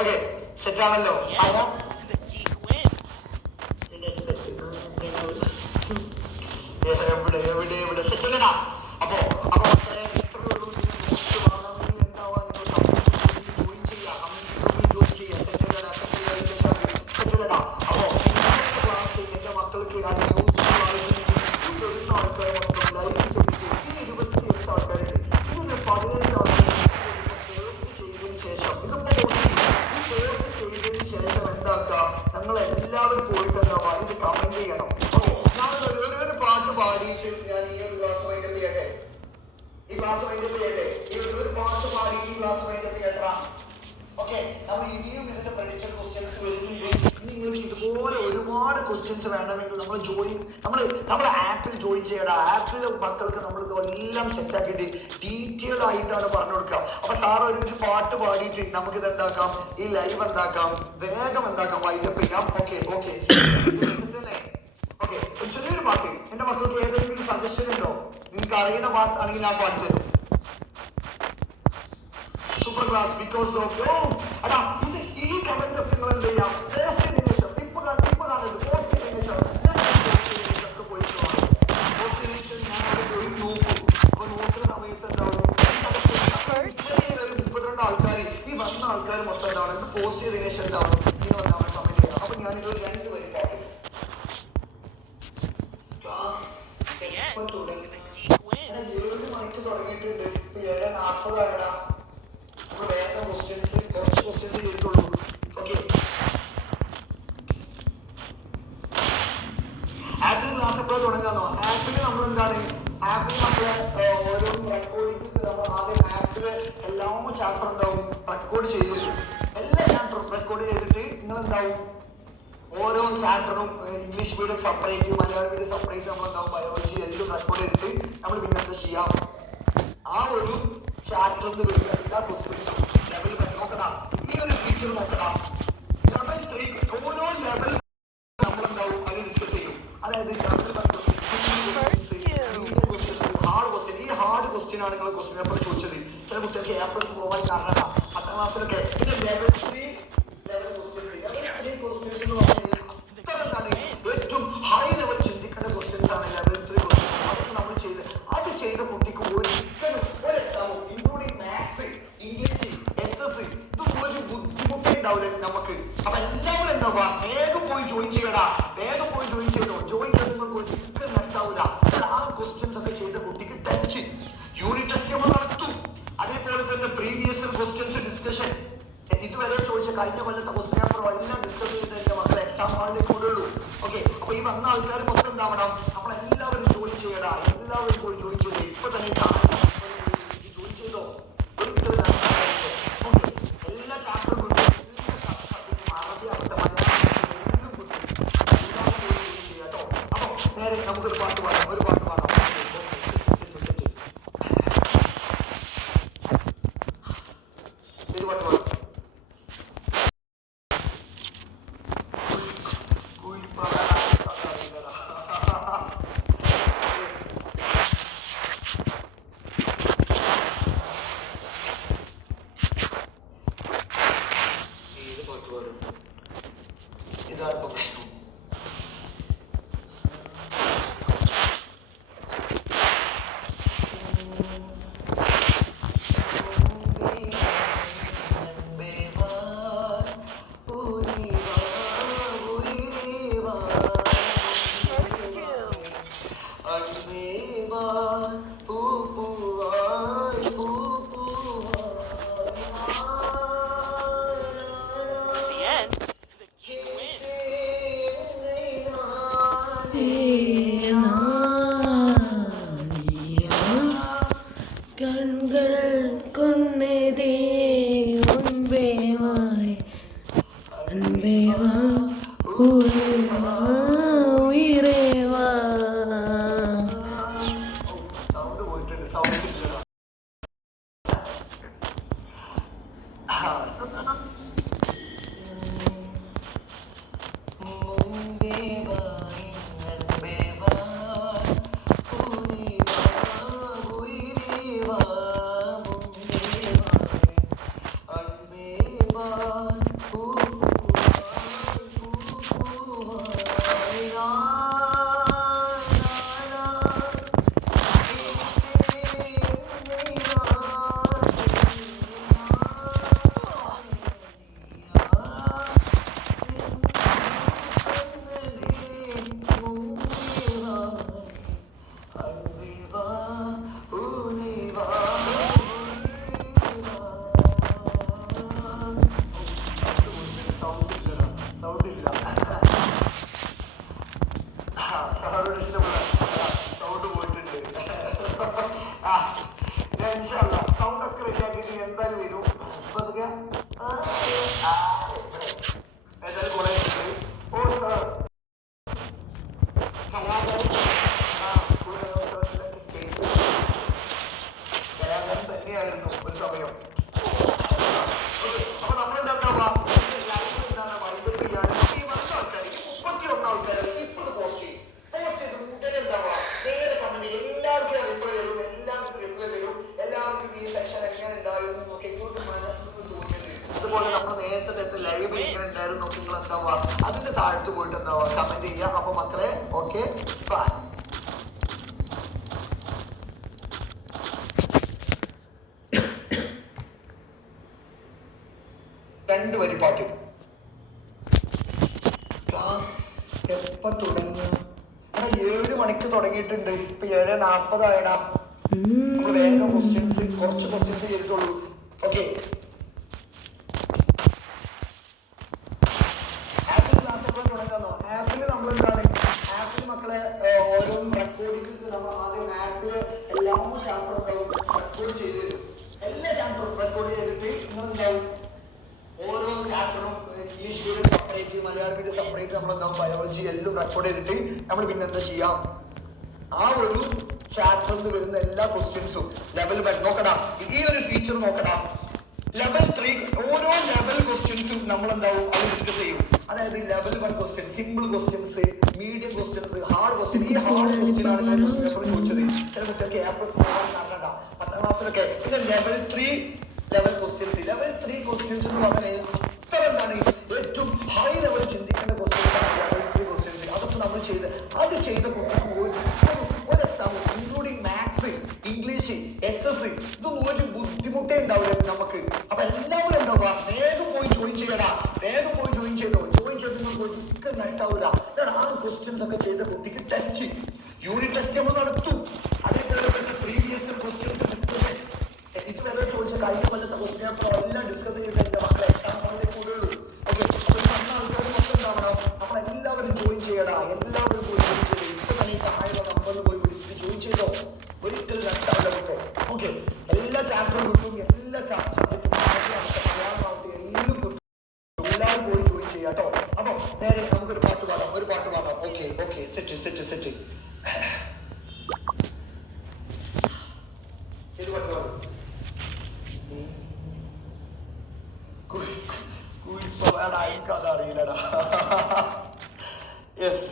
Okay set ആണല്ലോ. എവിടെ set അല്ലടാ. അപ്പൊ എല്ലാവരും പോയിട്ടുണ്ടാവുക ഇത് കമന്റ് ചെയ്യണം. ഞാൻ ഒരു പാട്ട് പാടിയിട്ട് ഞാൻ ഈ ഒരു ക്ലാസ് വൈൻഡപ്പ് ചെയ്യട്ടെ. ഈ ക്ലാസ് വൈൻഡപ്പ് ചെയ്യട്ടെ. ഈ ഒരു പാട്ട് പാടിയിട്ട് ഈ ക്ലാസ് വൈൻഡപ്പ് ചെയ്യട്ടാ. ഓക്കെ, നമ്മൾ ഇനിയും ഇതിന്റെ പ്രഡിക്ഷൻ ക്വസ്റ്റ്യൻസ് വരുന്നുണ്ട്. നിങ്ങൾക്ക് ഇതുപോലെ ഒരുപാട് ക്വസ്റ്റ്യൻസ് വേണമെങ്കിൽ നമ്മൾ ആപ്പിൽ ജോയിൻ ചെയ്യണം. ആപ്പിൽ മക്കൾക്ക് നമ്മൾ ഇതെല്ലാം സെറ്റ് ആക്കിയിട്ട് ഡീറ്റെയിൽ ആയിട്ടാണ് പറഞ്ഞു കൊടുക്കുക. അപ്പൊ സാർ ഒരു പാട്ട് പാടിയിട്ട് നമുക്കിത് എന്താക്കാം, ഈ ലൈവ് എന്താക്കാം, വേഗം എന്താക്കാം, വൈൻഡപ്പ് ചെയ്യാം. ഓക്കെ ഓക്കെ അല്ലേ? ഓക്കെ, ഒരു ചെറിയൊരു പാട്ട് എന്റെ മക്കൾക്ക് ഏതെങ്കിലും സജഷൻ ഉണ്ടോ? നിങ്ങൾക്ക് അറിയുന്ന പാട്ടാണെങ്കിൽ ഞാൻ പാടിത്തരും. സൂപ്പർ ക്ലാസ് ബിക്കോസ് ഓഫ് അടാ ഇത് ഈ കമന്റ് ഒക്കെ നിങ്ങൾ എന്ത് ചെയ്യാം, പോസ്റ്റ് ചെയ്തതിനു ശേഷം ഇപ്പൊ കാണരുത്, പോസ്റ്റ് ചെയ്തതിനു ശേഷം ഒക്കെ പോയിട്ട് പോസ്റ്റ് ചെയ്തതിനു ശേഷം ഞാൻ അവിടെ പോയി നോക്കും. അപ്പൊ നോക്കുന്ന സമയത്ത് എന്താവും, 32 ആൾക്കാർ ഈ വന്ന ആൾക്കാർ മൊത്തം എന്താണ് ഇത് പോസ്റ്റ് ചെയ്തതിനു ശേഷം എന്താവും നിങ്ങൾ എന്താണ് കമന്റ് ചെയ്യണം. അപ്പൊ ഞാനിത് 2 വരി പാടും. ക്ലാസ് എപ്പം തുടങ്ങി? 7 മണിക്ക് തുടങ്ങിയിട്ടുണ്ട്. ഇപ്പൊ 7:40 ആയടാ. വേഗം കുറച്ച് ക്വസ്റ്റ്യൻസ് ചെയ്തിട്ടുള്ളൂ. ഓക്കെ, ആപ്പിൾ ക്ലാസ് എപ്പോഴും തുടങ്ങാന്നോ? ആപ്പിൽ നമ്മൾ എന്താണ്, ആപ്പിൽ നമ്മളെ ഓരോ റെക്കോർഡിങ് നമ്മൾ ആദ്യം ആപ്പില് എല്ലാ ചാപ്റ്റർ ഉണ്ടാവും റെക്കോർഡ് ചെയ്ത് തരും. എല്ലാ ചാപ്റ്ററും റെക്കോർഡ് ചെയ്തിട്ട് നിങ്ങൾ എന്താവും ഓരോ ചാപ്റ്ററും English medium separate, Malayalam medium separate നമ്മൾ എന്താവും ബയോളജി എല്ലാം റെക്കോർഡ് ചെയ്തിട്ട് നമ്മൾ പിന്നെ എന്താ ചെയ്യാം, ആ ഒരു ചാപ്റ്ററിന് വരുന്ന എല്ലാ ക്വസ്റ്റ്യൻസും ലെവൽ നോക്കണം. ഈ ഒരു ഫീച്ചർ നോക്കണം. ലെവൽ 3 ഓരോ ലെവൽ നമ്മളെന്താവും അതിൽ ഡിസ്കസ് ചെയ്യും. അതായത് ലെവൽ 1 ഹാർഡ് ക്വസ്റ്റ്യൻ. ഈ ഹാർഡ് ക്വസ്റ്റ്യൻ ആണ് നിങ്ങൾ ക്വസ്റ്റ്യൻ പേപ്പർ ചോദിച്ചത്. ചില കുട്ടികൾക്ക് A+ പോവാൻ കാരണം 10ാം ക്ലാസ്സിലൊക്കെ. പിന്നെ ലെവൽ 3 ക്വസ്റ്റ്യൻസ്. ലെവൽ 3 ക്വസ്റ്റ്യൻസ് എന്ന് പറഞ്ഞാൽ ഇത്ര എന്താണ് ഏറ്റവും ഹൈ ലെവൽ ചിന്തിക്കേണ്ട ക്വസ്റ്റ്യൻസ് ആണ് ലെവൽ 3 ക്വസ്റ്റ്യൻസ്. അതൊക്കെ നമ്മൾ ചെയ്ത കുട്ടിക്ക് ഒരിക്കലും ഒരു എക്സാമും ഇൻക്ലൂഡിങ് മാത്സ്, ഇംഗ്ലീഷ്, SS ഇതൊരു ബുദ്ധിമുട്ടേ ഉണ്ടാവില്ല നമുക്ക്. അപ്പൊ എല്ലാവരും എന്താ വേഗം പോയി ജോയിൻ ചെയ്യടാ, വേഗം പോയി ജോയിൻ ചെയ്തോ. ജോയിൻ ചെയ്ത് നിങ്ങൾക്ക് ഒരിക്കലും നഷ്ടാവില്ല. ആ ക്വസ്റ്റ്യൻസ് ഒക്കെ ചെയ്ത കുട്ടിക്ക് ടെസ്റ്റ്, യൂണിറ്റ് ടെസ്റ്റ് നമ്മൾ നടത്തും. അതേപോലെ തന്നെ പ്രീവിയസ് ക്വസ്റ്റ്യൻസ് ഡിസ്കഷൻ, ഇതുവരെ ചോദിച്ച കഴിഞ്ഞ കൊല്ലത്തെ ക്വസ്റ്റ്യൻ പേപ്പർ എല്ലാം ഡിസ്കസ് ചെയ്തിട്ട് എന്റെ മക്കളെ എക്സാം ഹാളിലേക്ക് കൊണ്ടുള്ളൂ. ഓക്കെ, അപ്പൊ ഈ വന്ന ആൾക്കാർ മൊത്തം എന്താവണം, നമ്മളെല്ലാവരും ജോയിൻ ചെയ്യടാ. എല്ലാവരും പോയി ജോയിൻ ചെയ്തേ. ഇപ്പൊ തന്നെ ജോയിൻ ചെയ്തോ. ഒരിക്കലും എല്ലാ ചാപ്റ്ററും ചെയ്യാട്ടോ. അപ്പൊ നേരെ നമുക്കൊരു പാട്ട് പാടാം. ഒരു പാട്ട് പാടാം. ഏത് പാട്ട് പാടാം? ഇതാണ് പ്രശ്നം. കൺകൾ കൊന്നതേ ഉൻപേവായ് അൻപേവാ ഉയരേവാ ഉയരേവാ. സൗണ്ട് പോയിട്ടുണ്ട്. സൗണ്ട് അതുപോലെ നമ്മൾ നേരത്തെ ലൈവ് ഇങ്ങനെ ഉണ്ടായിരുന്നു നോക്കി നിങ്ങൾ എന്താവുക അതിന്റെ താഴത്ത് പോയിട്ട് എന്താവുക കമന്റ് ചെയ്യുക. അപ്പൊ മക്കളെ ഓക്കെ ബൈ. രണ്ട് വരി പാട്ട്. ക്ലാസ് എപ്പ തുടങ്ങി? 7 മണിക്ക് തുടങ്ങിയിട്ടുണ്ട്. ഇപ്പൊ 7:40 ആയടാ. നമ്മൾ വേഗം കുറച്ച് ക്വസ്റ്റ്യൻസ് ചെയ്തിട്ടുള്ളൂ. ഓക്കെ, ആപ്പിൾ ക്ലാസ് എപ്പോഴും തുടങ്ങാന്നോ? ആപ്പിൽ നമ്മൾ എന്താണ് ആപ്പിൽ മക്കളെ ഓരോന്നും റെക്കോർഡിങ് നമ്മൾ ആദ്യം ആപ്പിൽ എല്ലാ ചാപ്റ്ററും റെക്കോർഡ് ചെയ്ത് തരും. എല്ലാ ചാപ്റ്ററും റെക്കോർഡ് ചെയ്തിട്ട് നിങ്ങൾ എന്താവും ഓരോ ചാപ്റ്ററും English medium separate, Malayalam medium separate, നമ്മളെന്താവും ബയോളജി എല്ലാം റെക്കോർഡ് ചെയ്തിട്ട് നമ്മൾ പിന്നെ എന്താ ചെയ്യാം, ആ ഒരു ചാപ്റ്ററിൽ വരുന്ന എല്ലാ ക്വസ്റ്റ്യൻസും ലെവൽ 1 നോക്കടാ. ഈ ഒരു ഫീച്ചർ നോക്കടാ. ലെവൽ 3 ഓരോ ലെവൽ ക്വസ്റ്റ്യൻസും നമ്മൾ എന്താവും അത് ഡിസ്കസ് ചെയ്യും. അതായത് level 1 question, simple questions, medium questions, hard question. ഈ ഹാർഡ് ക്വസ്റ്റ്യൻ ആണ് ക്വസ്റ്റ്യൻ പേപ്പർ ചോദിച്ചത്. ചില കുട്ടികൾക്ക് A+ കാരണടാ 10ാം ക്ലാസ്സിലൊക്കെ. പിന്നെ level 3 level questions. Level 3 questions എന്ന് പറഞ്ഞാൽ ഇത്ര എന്താണ് ഏറ്റവും ഹൈ ലെവൽ ചിന്തിക്കേണ്ട ക്വസ്റ്റ്യൻസ് ആണ് ലെവൽ 3 ക്വസ്റ്റ്യൻസ്. അതൊക്കെ നമ്മൾ ചെയ്ത കുട്ടികൾക്ക് ഒരു exam including maths, English, SS ഇതൊന്നും ഒരു ബുദ്ധിമുട്ടേ ഉണ്ടാവില്ല നമുക്ക്. അപ്പൊ എല്ലാവരും ഉണ്ടാവുക വേഗം പോയി ജോയിൻ ചെയ്യടാ. വേഗം പോയി ജോയിൻ ചെയ്തോ. ജോയിൻ ചെയ്ത് നിങ്ങൾക്ക് ഒരിക്കലും നഷ്ടാവില്ല. ആ ക്വസ്റ്റ്യൻസ് ഒക്കെ ചെയ്ത കുട്ടിക്ക് ടെസ്റ്റ്, യൂണിറ്റ് ടെസ്റ്റ് നമ്മൾ നടത്തും. അതേപോലെ തന്നെ പ്രീവിയസ് ക്വസ്റ്റ്യൻസ് ഡിസ്കഷൻ, ഇതുവരെ ചോദിച്ച കഴിഞ്ഞ കൊല്ലത്തെ ക്വസ്റ്റ്യൻ പേപ്പർ എല്ലാം ഡിസ്കസ് ചെയ്തിട്ട് എന്റെ മക്കളെ എക്സാം ഹാളിൽ കൂടുള്ളൂ. ഓക്കെ, അപ്പൊ ഈ ആൾക്കാർ മൊത്തം ഉണ്ടാവണം. അപ്പൊ എല്ലാവരും ജോയിൻ ചെയ്യടാ. എല്ലാവരും പോയി ജോയിൻ ചെയ്തു. ഇപ്പൊ തന്നെ ഈ താഴെ നമ്പറിൽ പോയി വിളിച്ചിട്ട് ജോയിൻ ചെയ്തോ. ഒരിക്കലും നഷ്ടാവില്ല കുട്ടി. ഓക്കെ, എല്ലാ ചാപ്റ്ററും കിട്ടും, എല്ലാ സബ്ജക്റ്റും മലയാളമാവട്ടെ എല്ലാം കിട്ടും. എല്ലാവരും പോയി ജോയിൻ ചെയ്യാട്ടോ. അപ്പൊ നേരെ നമുക്കൊരു പാട്ട് പാടാം. Okay okay, set. ഏത് പാട്ട് പാടും? എനിക്കത് അറിയില്ലടാ. യെസ്,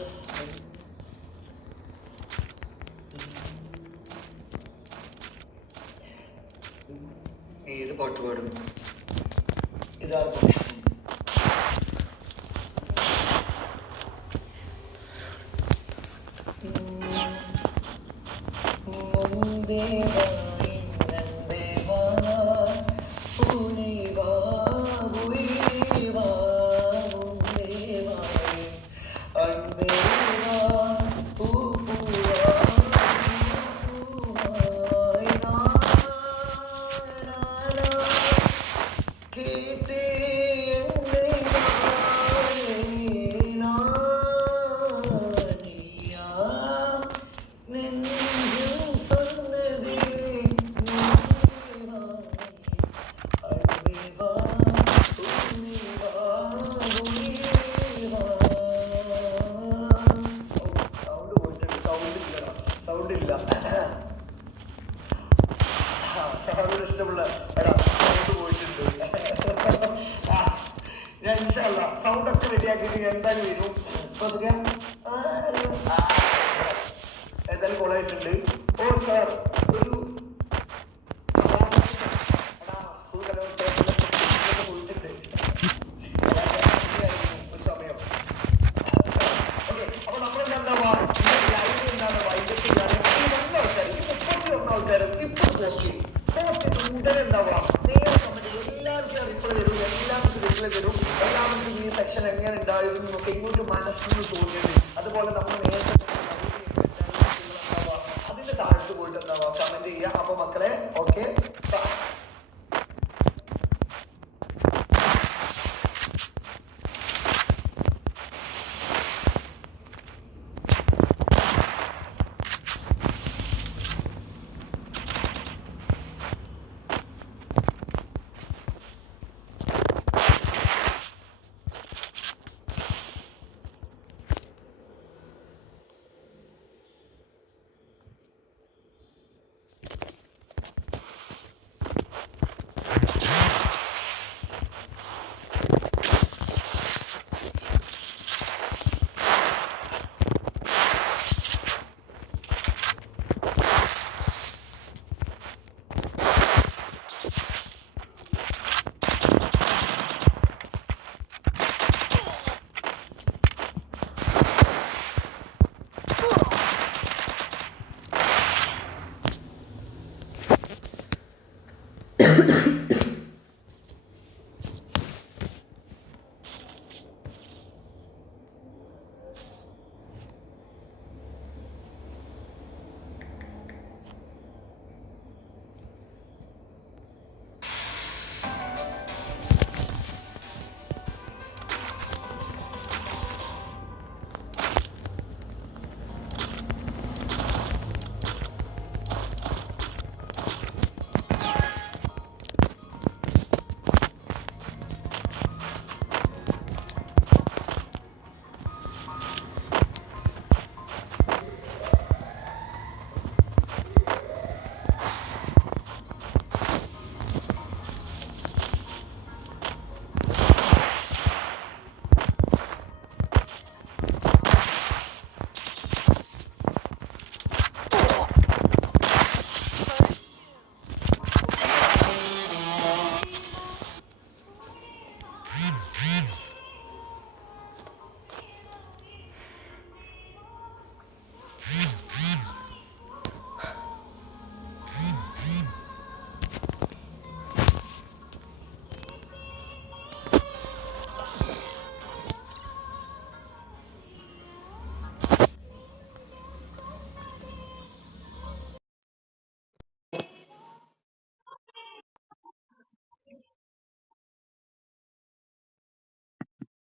ഏത് പാട്ട് പാടും? ഇതാണ് പ്രശ്നം. സഹോദരൻ ഇഷ്ടമുള്ള സൗണ്ട് പോയിട്ടുണ്ട്. ഞാൻ ഇൻഷാല്ല സൗണ്ട് ഒക്കെ റെഡിയാക്കിയിട്ട് എന്തായാലും വരും. ഏതായാലും കൊളായിട്ടുണ്ട്. ഓ സാർ, ഒരു സ്കൂൾ കലോത്സവത്തിലൊക്കെ പോയിട്ടുണ്ട് ഒരു സമയം. ഓക്കെ, അപ്പൊ നമ്മളെന്താ ലൈവ് എന്താണ് വൈകിട്ട് 31 ആൾക്കാരും ഇപ്പൊ പോസ്റ്റ് ചെയ്യും. ഉടനെ എന്താവുക നേരെ കമന്റ് ചെയ്യും. എല്ലാവർക്കും റിപ്ലൈ തരും. എല്ലാവർക്കും ഈ സെക്ഷൻ എങ്ങനെ ഉണ്ടായിരുന്നു എന്നൊക്കെ ഇങ്ങോട്ട് മനസ്സിൽ നിന്ന് തോന്നിയത്. അതുപോലെ നമ്മൾ നേരത്തെ അതിന്റെ താഴത്ത് പോയിട്ട് എന്താവുക കമന്റ് ചെയ്യുക. അപ്പൊ മക്കളെ ഓക്കെ.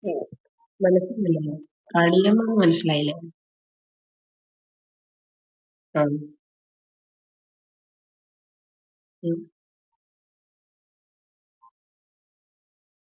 ഓ, മനസ്സിലായില്ലല്ലോ. കളിയെന്ന് മനസ്സിലായില്ലേ? ആ. ഉം.